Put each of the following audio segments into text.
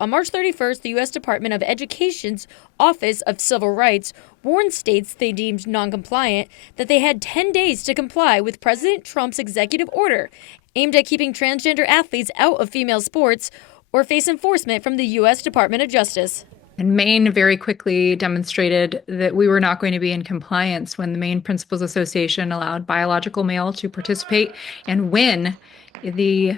On March 31st, the U.S. Department of Education's Office of Civil Rights warned states they deemed non-compliant that they had 10 days to comply with President Trump's executive order aimed at keeping transgender athletes out of female sports or face enforcement from the U.S. Department of Justice. And Maine very quickly demonstrated that we were not going to be in compliance when the Maine Principals Association allowed biological male to participate and win the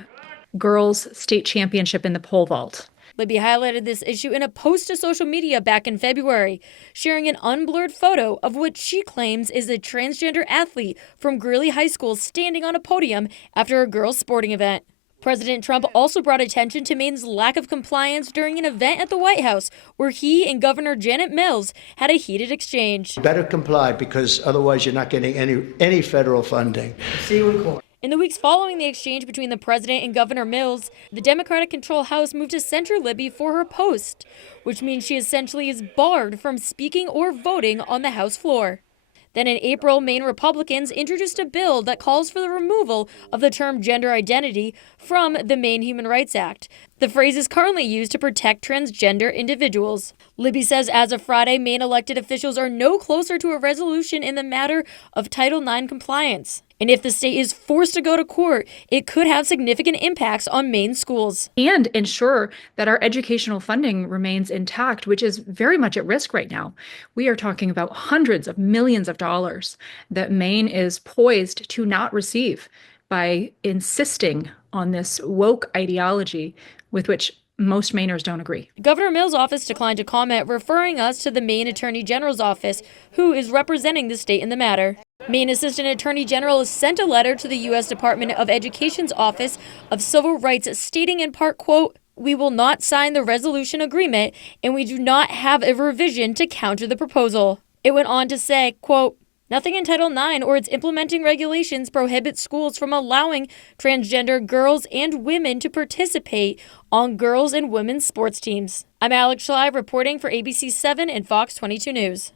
girls' state championship in the pole vault. Libby highlighted this issue in a post to social media back in February, sharing an unblurred photo of what she claims is a transgender athlete from Greeley High School standing on a podium after a girls' sporting event. President Trump also brought attention to Maine's lack of compliance during an event at the White House, where he and Governor Janet Mills had a heated exchange. Better comply, because otherwise you're not getting any federal funding. See you in court. In the weeks following the exchange between the president and Governor Mills, the Democratic-controlled House moved to censure Libby for her post, which means she essentially is barred from speaking or voting on the House floor. Then in April, Maine Republicans introduced a bill that calls for the removal of the term gender identity from the Maine Human Rights Act. The phrase is currently used to protect transgender individuals. Libby says as of Friday, Maine elected officials are no closer to a resolution in the matter of Title IX compliance. And if the state is forced to go to court, it could have significant impacts on Maine schools. And ensure that our educational funding remains intact, which is very much at risk right now. We are talking about hundreds of millions of dollars that Maine is poised to not receive by insisting on this woke ideology with which most Mainers don't agree. Governor Mills' office declined to comment, referring us to the Maine Attorney General's office, who is representing the state in the matter. Maine Assistant Attorney General has sent a letter to the U.S. Department of Education's Office of Civil Rights stating in part, quote, "We will not sign the resolution agreement and we do not have a revision to counter the proposal." It went on to say, quote, "Nothing in Title IX or its implementing regulations prohibits schools from allowing transgender girls and women to participate on girls and women's sports teams." I'm Alex Schley reporting for ABC 7 and Fox 22 News.